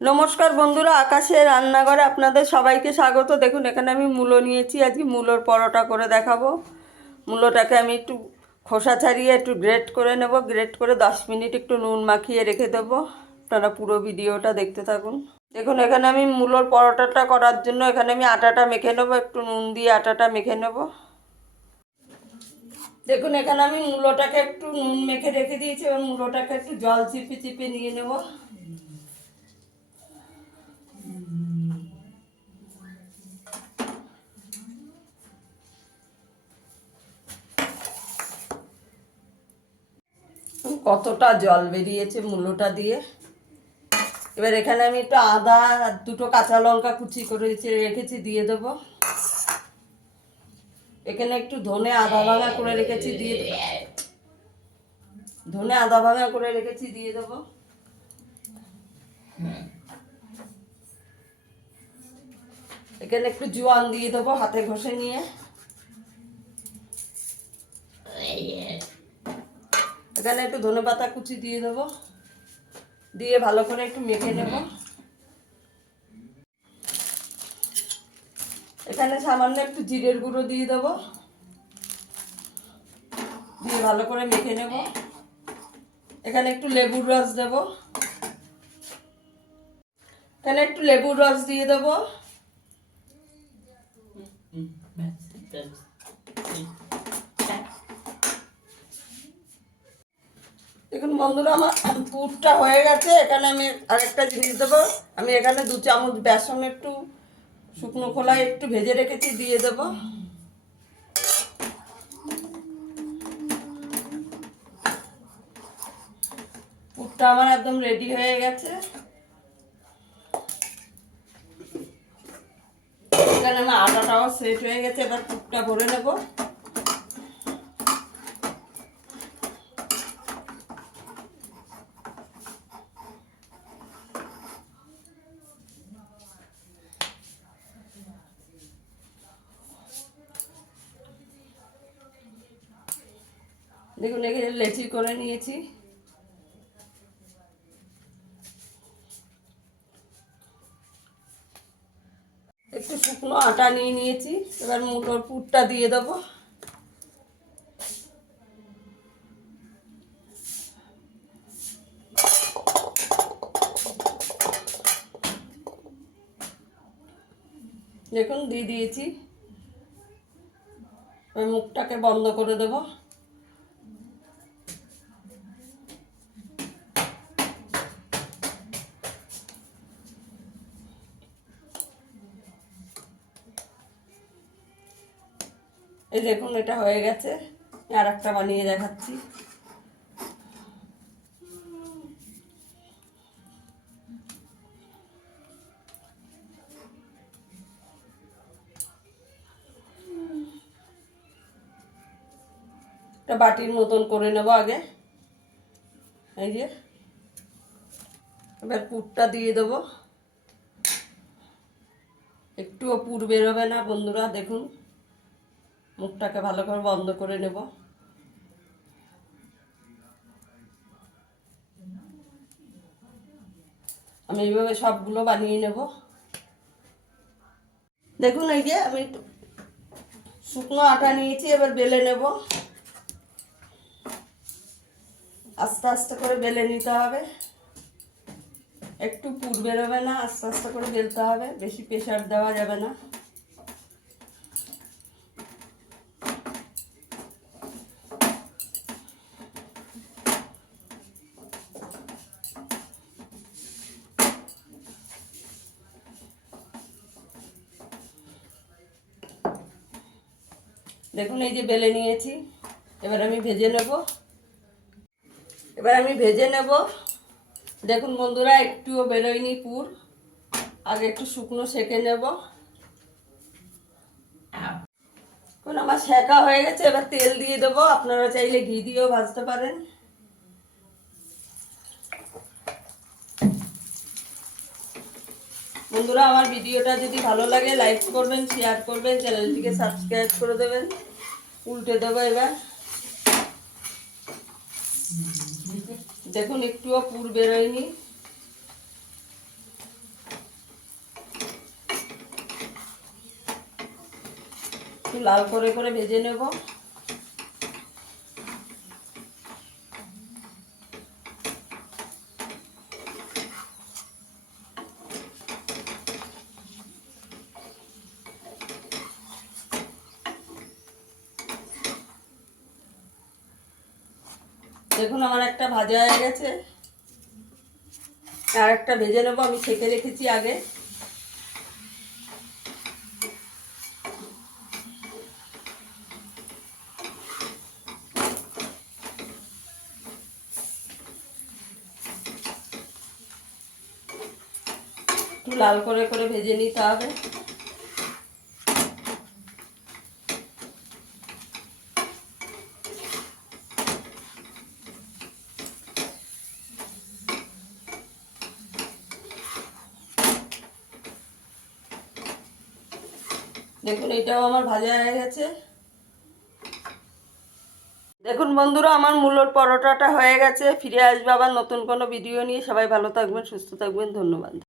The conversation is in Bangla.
নমস্কার বন্ধুরা, আকাশের রান্নাঘরে আপনাদের সবাইকে স্বাগত। দেখুন এখানে আমি মূলো নিয়েছি, আজকে মূলোর পরোটা করে দেখাবো। মূলোটাকে আমি একটু খোসা ছাড়িয়ে একটু গ্রেট করে নেব। গ্রেট করে 10 মিনিট একটু নুন মাখিয়ে রেখে দেবো। আপনারা পুরো ভিডিওটা দেখতে থাকুন। দেখুন এখানে আমি মূলোর পরোটাটা করার জন্য এখানে আমি আটাটা মেখে নেবো, একটু নুন দিয়ে আটাটা মেখে নেব। দেখুন এখানে আমি মূলোটাকে একটু নুন মেখে রেখে দিয়েছি, এবার মূলোটাকে একটু জল চিপে চিপে নিয়ে নেব। কতটা জল বেরিয়েছে মূলোটা দিয়ে। এবার এখানে আমি একটু আদা আর দুটো কাঁচা লঙ্কা কুচি করে রেখেছি, দিয়ে দেবো। এখানে একটু ধনে আদা ভাঙা করে রেখেছি, দিয়ে দেবো। ধনে আদা ভাঙা করে রেখেছি, দিয়ে দেবো। এখানে একটু জোয়ান দিয়ে দেবো হাতে ঘষে নিয়ে। এখানে একটু ধনে পাতা কুচি দিয়ে দেবো, দিয়ে ভালো করে একটু মেখে নেব। এখানে সামান্য একটু জিরের গুঁড়ো দিয়ে দেবো, দিয়ে ভালো করে মেখে নেব। এখানে একটু লেবুর রস দেবো, এখানে একটু লেবুর রস দিয়ে দেবো। দেখুন বন্ধুরা, আমার পুরটা হয়ে গেছে। এখানে আমি আরেকটা জিনিস দেবো। আমি এখানে 2 চামচ বেসন একটু শুকনো খোলায় একটু ভেজে রেখেছি, দিয়ে দেবো। পুরটা আমার একদম রেডি হয়ে গেছে। এখানে আমার আটাটাও সেট হয়ে গেছে, এবার পুরটা ভরে নেব। দেখুন এখানে লেচি করে নিয়েছি। একটু শুকনো আটা নিয়ে নিয়েছি, এবার মূলোর পুরটা দিয়ে দেবো। দেখুন দিয়ে দিয়েছি, এবার মুখটাকে বন্ধ করে দেবো। এই দেখুন এটা হয়ে গেছে। আর একটা বানিয়ে দেখাচ্ছি। একটা বাটির মতন করে নেব আগে। এই যে এবার পুরটা দিয়ে দেবো। একটুও পুর বেরোবে না বন্ধুরা। দেখুন মুখটাকে ভালো করে বন্ধ করে নেব। আমি এইভাবে সবগুলো বানিয়ে নেব। দেখুন এই যে আমি শুকনো আটা নিয়েছি, এবার বেলে নেব। আস্তে আস্তে করে বেলে নিতে হবে, একটু পুর বেরোবে না। আস্তে আস্তে করে বেলতে হবে, বেশি প্রেশার দেওয়া যাবে না। দেখুন এই যে বেলে নিয়েছি, এবার আমি ভেজে নেব। দেখুন বন্ধুরা, একটুও বেরোয়নি পুর। আগে একটু শুকনো সেঁকে নেব। এখন আমার সেঁকা হয়ে গেছে, এবার তেল দিয়ে দেবো। আপনারা চাইলে ঘি দিয়েও ভাজতে পারেন। বন্ধুরা, আমার ভিডিওটা যদি ভালো লাগে লাইক করবেন, শেয়ার করবেন, চ্যানেলটিকে সাবস্ক্রাইব করে দেবেন। উল্টে দেবো এবার। দেখুন একটুও পুর বেরোয়নি। একটু লাল করে করে ভেজে নেব। দেখুন আমার একটা ভাজা হয়ে গেছে, আর একটা ভেজে নেবো, আমি ছেঁকে রেখেছি আগে। একটু লাল করে করে ভেজে নিতে হবে। দেখুন এটাও আমার ভাজা হয়ে গেছে। দেখুন বন্ধুরা, আমার মূলোর পরোটাটা হয়ে গেছে। ফিরে আসবে আবার নতুন কোনো ভিডিও নিয়ে। সবাই ভালো থাকবেন, সুস্থ থাকবেন, ধন্যবাদ।